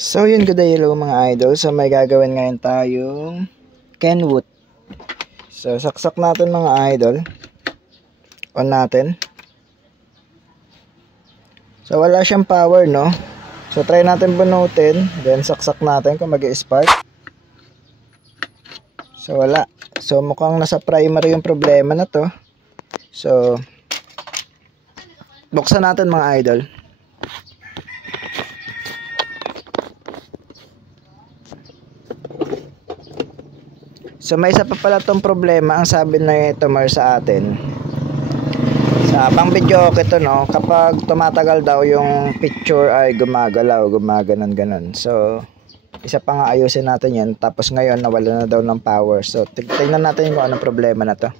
So yun, good day, hello mga idol. So may gagawin ngayon tayong Kenwood. So saksak natin mga idol. On natin. So wala siyang power, no? So try natin bunutin, then saksak natin kung mag-i-spark. So wala. So mukhang nasa primary yung problema na to. So buksan natin mga idol. So may isa pa pala tong problema. Ang sabi na tumor sa atin, sa pang video okay to, no, kapag tumatagal daw yung picture ay gumagalaw, gumaganon ganon. So isa pa nga ayusin natin yan. Tapos ngayon nawala na daw ng power. So tingnan natin kung anong problema na to.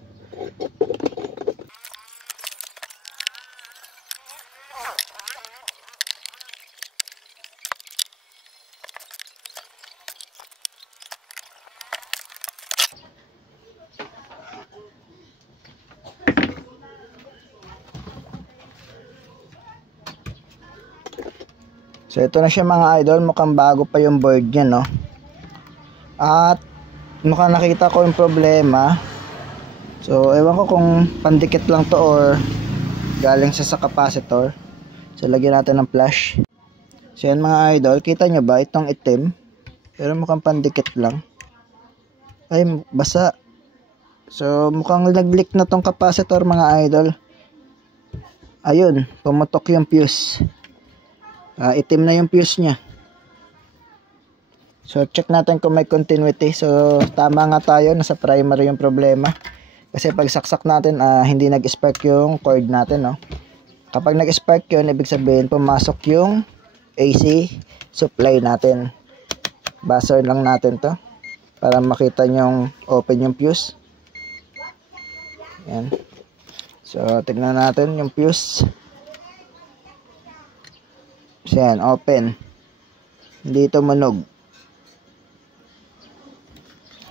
So ito na siya mga idol, mukhang bago pa yung board niya, no? At mukhang nakita ko yung problema. So ewan ko kung pandikit lang to or galing sa capacitor. So lagyan natin ng flash. So yan mga idol, kita nyo ba itong itim? Pero mukhang pandikit lang. Ay, basa. So mukhang nag-leak na tong capacitor mga idol. Ayun, pumutok yung fuse. Itim na yung fuse nya. So check natin kung may continuity. So tama nga tayo, nasa primary yung problema. Kasi pag saksak natin, hindi nag-spark yung cord natin, no? Kapag nag-spark yun, ibig sabihin pumasok yung AC supply natin. Buzzer lang natin to para makita nyong open yung fuse. Yan. So tignan natin yung fuse. Yan, open. Hindi tumunog.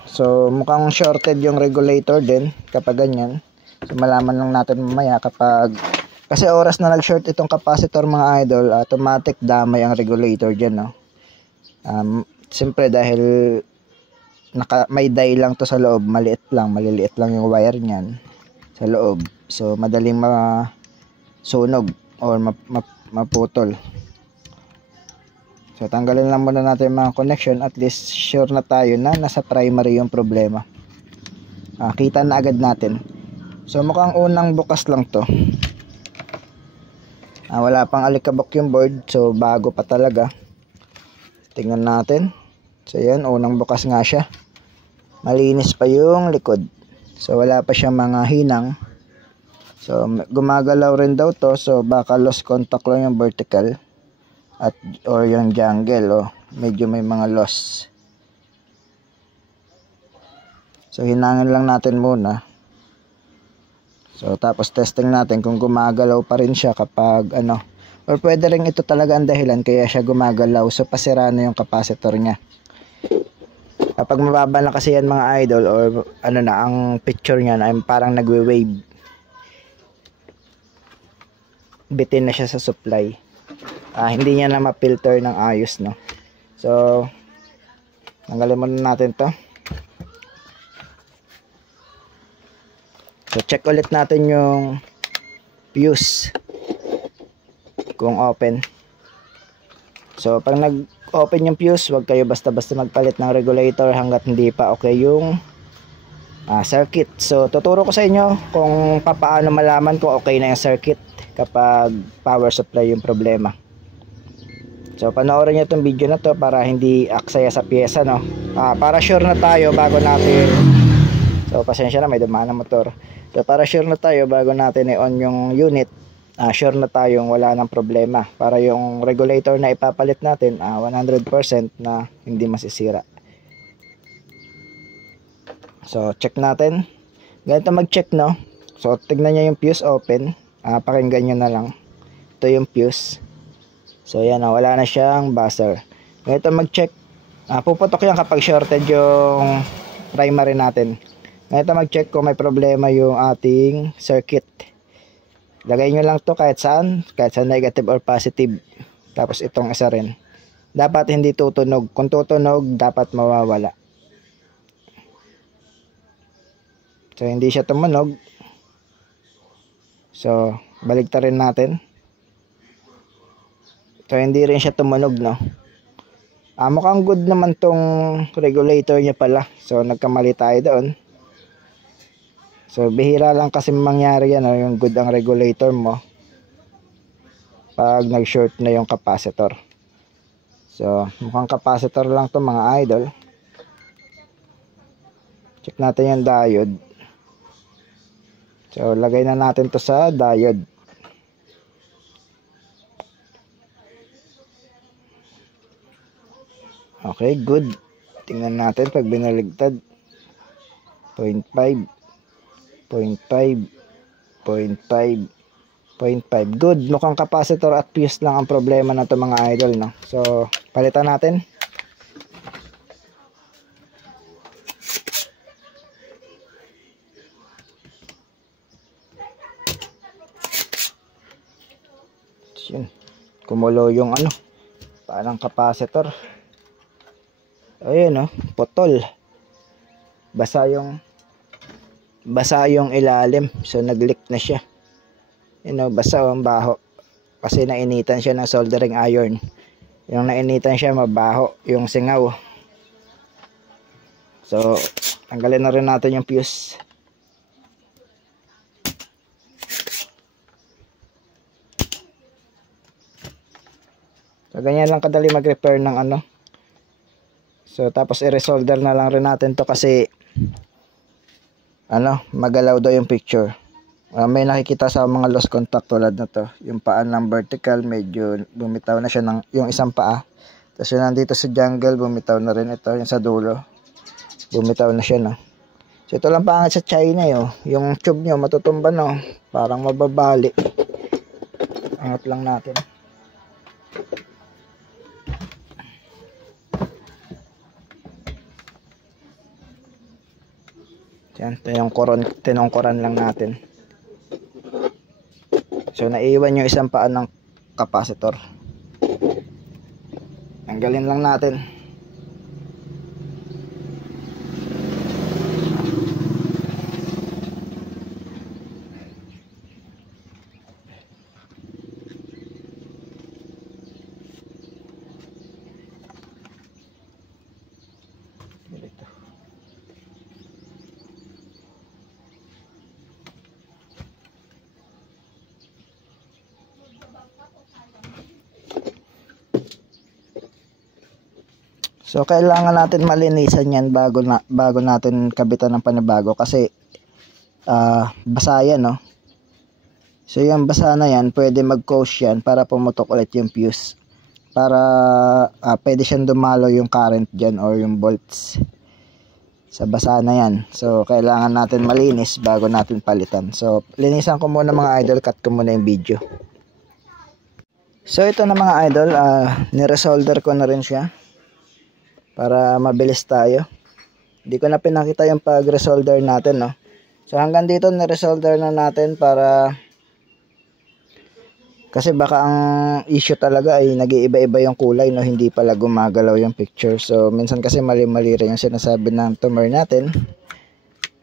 So mukhang shorted yung regulator din kapag ganyan. So malaman lang natin mamaya kapag, kasi oras na nag-short itong capacitor mga idol, automatic damay ang regulator dyan, no? Siyempre dahil may die lang to sa loob, maliliit lang yung wire niyan sa loob. So madaling masunog or maputol. So tanggalin lang muna natin mga connection, at least sure na tayo na nasa primary yung problema. Kita na agad natin. So mukhang unang bukas lang to. Wala pang alikabok yung board, so bago pa talaga. Tingnan natin. So yan, unang bukas nga siya. Malinis pa yung likod. So wala pa siyang mga hinang. So gumagalaw rin daw to, so baka lost contact lang yung vertical at or yung jungle, medyo may mga loss. So hinangin lang natin muna. So tapos testing natin kung gumagalaw pa rin siya kapag or pwede rin ito talaga ang dahilan kaya siya gumagalaw. So pasira na yung capacitor niya. Kapag mababa na kasi yan mga idol, or ang picture niya ay parang nagwe-wave, bitin na siya sa supply. Hindi niya na ma-filter ng ayos, no? So tanggalin muna natin to. So check ulit natin yung fuse kung open. So pag nag-open yung fuse, huwag kayo basta-basta magpalit ng regulator hanggat hindi pa okay yung circuit. So tuturo ko sa inyo kung paano malaman kung okay na yung circuit kapag power supply yung problema. So panoorin nyo itong video na to para hindi aksaya sa pyesa, no? Para sure na tayo bago natin, so pasensya na, may dumaan na motor. So para sure na tayo bago natin i-on yung unit, sure na tayong wala ng problema, para yung regulator na ipapalit natin 100% na hindi masisira. So check natin. Ganito mag-check, no? So tignan nyo yung fuse open. Pakinggan nyo na lang. Ito yung fuse. So yan, wala na siyang buzzer. Ganito mag-check. Puputok yan kapag shorted yung primary natin. Ganito mag-check kung may problema yung ating circuit. Lagay nyo lang to kahit saan negative or positive. Tapos itong isa rin. dapat hindi tutunog. Kung tutunog, dapat mawawala. So, hindi siya tumunog. So, baligtarin natin. So, hindi rin siya tumunog, no? Mukhang good naman tong regulator niya pala. So, nagkamali tayo doon. So, bihira lang kasi mangyari yan, no? Yung good ang regulator mo pag nag-short na yung capacitor. So, mukhang capacitor lang to mga idol. Check natin yung diode. So, lagay na natin to sa diode. Okay, good. Tingnan natin pag binaligtad. 0.5, 0.5, 0.5, 0.5. Good. Mukhang capacitor at fuse lang ang problema na to mga idol, no? So, palitan natin. Yun. Kumulo yung ano, parang capacitor. Ayun, no? Putol. Basa yung ilalim. So, nag-leak na siya. You know, basa ang baho. Kasi nainitan siya ng soldering iron. Yung nainitan siya, mabaho yung singaw. So, tanggalin na rin natin yung fuse. So, ganyan lang kadali mag-repair ng ano. So, tapos i-resolder na lang rin natin to kasi ano, magalaw daw yung picture. May nakikita sa mga lost contact tulad na to. Yung paa ng vertical, medyo bumitaw na siya ng yung isang paa. Tapos yung nandito sa jungle, bumitaw na rin ito. Yung sa dulo, bumitaw na siya, no? So, ito lang pangit sa China, yo. Yung tube nyo, matutumba, no? Parang mababali. Angat lang natin. Yan, tinongkoran lang natin. So, naiwan yung isang paa ng capacitor. Tanggalin lang natin. So, kailangan natin malinisan yan bago natin kabitan ng panibago kasi basa yan, no? So, yung basa na yan, pwede mag-cause yan para pumutok ulit yung fuse. Para pwede siyang dumalo yung current dyan or yung volts sa basa na yan. So, kailangan natin malinis bago natin palitan. So, linisan ko muna mga idol, cut ko muna yung video. So, ito na mga idol, niresolder ko na rin siya. Para mabilis tayo. Hindi ko na pinakita yung pag-resolder natin, no? So, hanggang dito na-resolder na natin para kasi baka ang issue talaga ay nag-iiba-iba yung kulay, no? Hindi pala gumagalaw yung picture. So, minsan kasi mali-mali rin yung sinasabi ng tuner natin.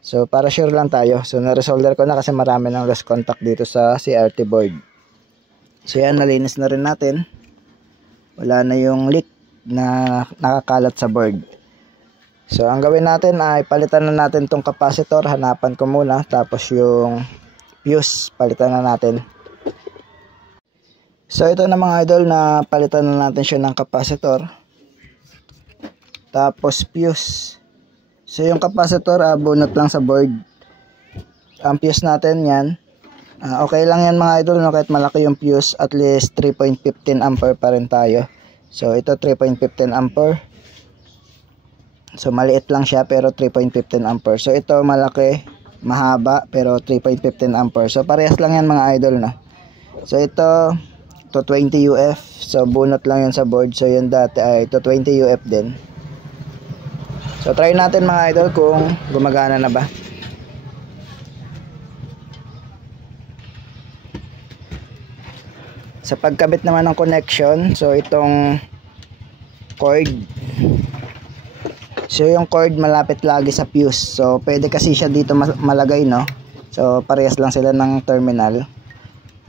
So, para sure lang tayo. So, na-resolder ko na kasi marami ng lost contact dito sa CRT board. So, yan, nalinis na rin natin. Wala na yung leak na nakakalat sa board. So, ang gawin natin ay palitan na natin tong capacitor. Hanapan ko muna. Tapos yung fuse, palitan na natin. So, ito na mga idol na palitan na natin siya ng capacitor. Tapos fuse. So, yung capacitor, bunot lang sa board. Ang fuse natin yan. Okay lang yan mga idol, no? Kahit malaki yung fuse, at least 3.15 ampere pa rin tayo. So, ito 3.15 ampere. So, maliit lang siya pero 3.15 ampere. So, ito malaki, mahaba pero 3.15 ampere. So, parehas lang yan mga idol, no? So, ito 220 UF. So, bunot lang yun sa board. So, yun dati ay 220 UF din. So, try natin mga idol kung gumagana na ba. Sa pagkabit naman ng connection, so itong cord. So yung cord malapit lagi sa fuse. So pwede kasi siya dito malagay, no? So parehas lang sila ng terminal.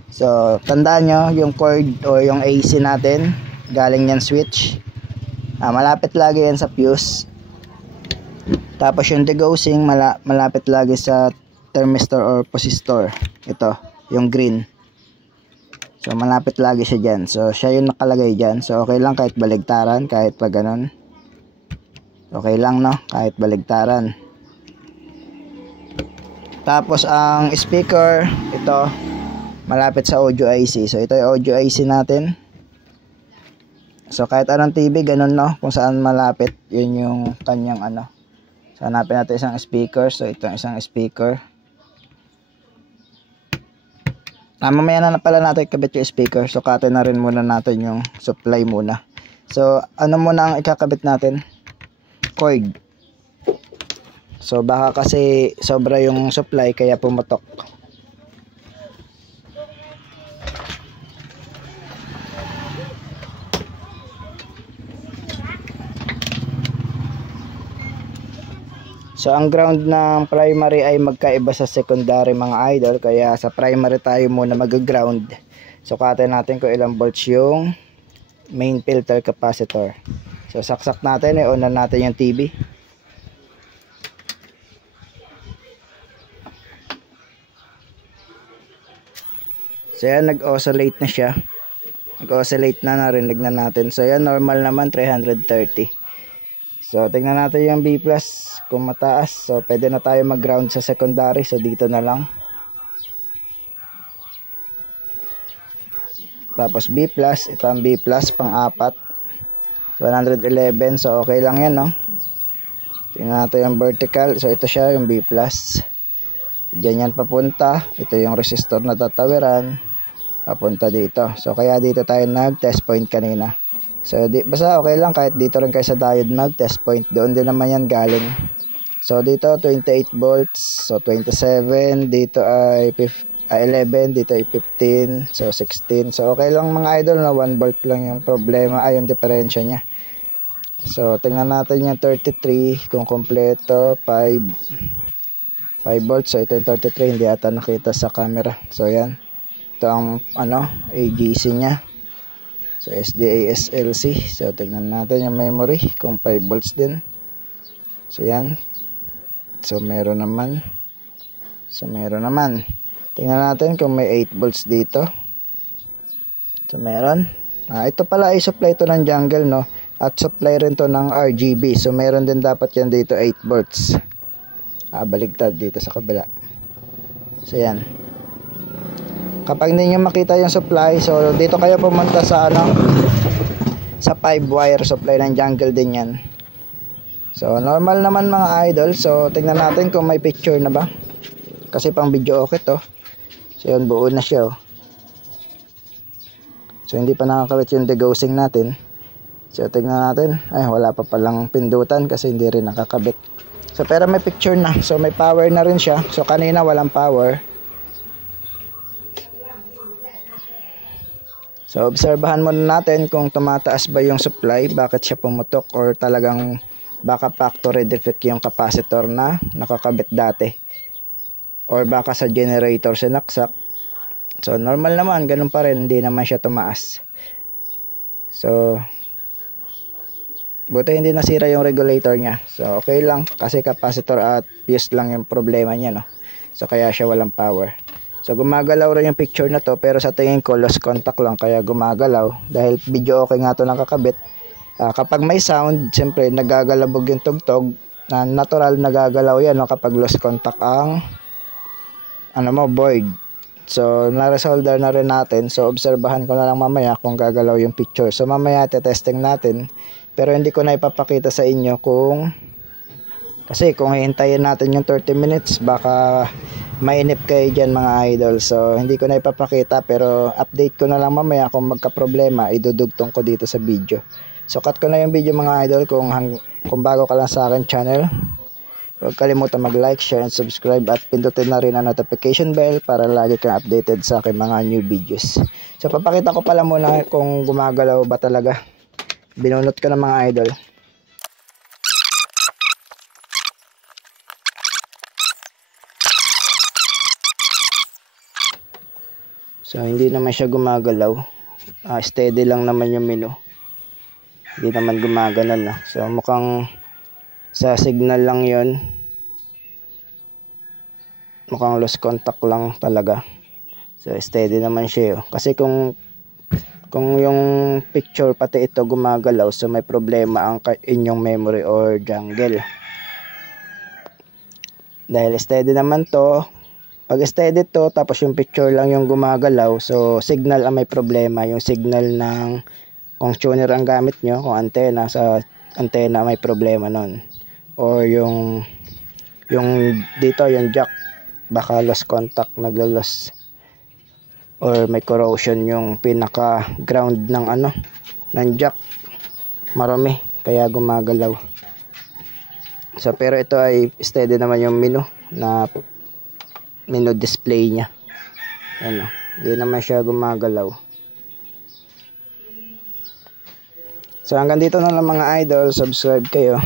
So tandaan nyo, yung cord o yung AC natin galing yan switch, malapit lagi yan sa fuse. Tapos yung degaussing malapit lagi sa thermistor or posistor. Ito yung green. So malapit lagi siya dyan. So siya yung nakalagay dyan. So okay lang kahit baligtaran, kahit pa ganun. Okay lang, no? Kahit baligtaran. Tapos ang speaker, ito malapit sa audio IC. So ito yung audio IC natin. So kahit anong TV, ganun, no? Kung saan malapit, yun yung kanyang ano. So hanapin natin isang speaker. So ito isang speaker. Mamaya na pala natin ikabit yung speaker. So cutin na rin muna natin yung supply muna. So ano muna ang ikakabit natin? Cord. So baka kasi sobra yung supply kaya pumutok. So ang ground ng primary ay magkaiba sa secondary, mga idol, kaya sa primary tayo muna mag-ground. So kuhatin natin kung ilang volts yung main filter capacitor. So saksak natin, i-on na natin yung TV. So yan, nag-oscillate na siya. Nag-oscillate na, narinig na natin. So yan, normal naman 330. So tingnan natin yung B+ kung mataas. So pwede na tayo mag-ground sa secondary. So dito na lang. Tapos B+, ito ang B+, pang-apat. 111, so okay lang yan, no? Tingnan natin yung vertical. So ito siya, yung B+. Diyan yan papunta. Ito yung resistor na tatawiran. Papunta dito. So kaya dito tayo nag-test point kanina. So basta okay lang kahit dito rin kayo sa diode mag-test point. Doon din naman yan galing. So dito 28 volts. So 27. Dito ay 11. Dito ay 15. So 16. So okay lang mga idol, na 1 volt lang yung problema. Ay yung diferensya niya. So tingnan natin yung 33 kung kompleto. 5 volts. So ito yung 33. Hindi ata nakita sa camera. So yan. Ito ang AGC niya. So SDA SLC. So tingnan natin yung memory kung 5 volts din. So yan. So meron naman. Tingnan natin kung may 8 volts dito. So meron. Ito pala ay supply to ng jungle, no? At supply rin to ng RGB. So meron din dapat yan dito 8 volts. Baligtad dito sa kabila. So yan. Kapag hindi nyo makita yung supply, so dito kayo pumunta sa sa 5 wire supply ng jungle din yan. So normal naman mga idol. So tingnan natin kung may picture na ba. Kasi pang video okay to. So yun, buo na siya, oh. So hindi pa nakakabit yung degaussing natin. So tingnan natin. Ay, wala pa palang pindutan kasi hindi rin nakakabit. So pero may picture na. So may power na rin siya. So kanina walang power. So obserbahan muna natin kung tumataas ba yung supply, bakit siya pumutok, or talagang baka factory defect yung capacitor na nakakabit dati, or baka sa generator sinaksak. So normal naman, ganun pa rin, hindi naman siya tumaas. So buti hindi nasira yung regulator niya. So okay lang kasi capacitor at fuse lang yung problema niya, no? So kaya siya walang power. So gumagalaw rin yung picture na to, pero sa tingin ko lost contact lang kaya gumagalaw dahil video okay nga to ng kakabit. Kapag may sound, siyempre nagagalabog yung tugtog, na natural nagagalaw yan, no, kapag lost contact ang board. So na-resolder na rin natin. So obserbahan ko na lang mamaya kung gagalaw yung picture. So mamaya testing natin, pero hindi ko na ipapakita sa inyo kasi kung hihintayin natin yung 30 minutes baka mainip kayo dyan mga idol. So hindi ko na ipapakita, pero update ko na lang mamaya kung magka-problema, idudugtong ko dito sa video. So cut ko na yung video mga idol. Kung bago ka lang sa akin channel, huwag kalimutan mag-like, share, and subscribe, at pindutin na rin ang notification bell para lagi kang updated sa aking mga new videos. So papakita ko pala muna kung gumagalaw ba talaga binunot ko na mga idol. So hindi naman siya gumagalaw. Steady lang naman yung menu. Hindi naman gumaganon, no? So mukhang sa signal lang yon. Mukhang lost contact lang talaga. So steady naman siya, oh. Kasi kung yung picture pati ito gumagalaw, so may problema ang inyong memory or jungle. Dahil steady naman to, pag steady to tapos yung picture lang yung gumagalaw, so signal ang may problema. Yung signal ng kung tuner ang gamit nyo, kung antena, sa antena may problema nun. Or yung dito, yung jack, baka lost contact, naglo-lost. Or may corrosion yung pinaka ground ng ng jack. Marami, kaya gumagalaw. So pero ito ay steady naman yung menu display niya. Hindi naman siya gumagalaw. So hanggang dito na lang mga idol, subscribe kayo.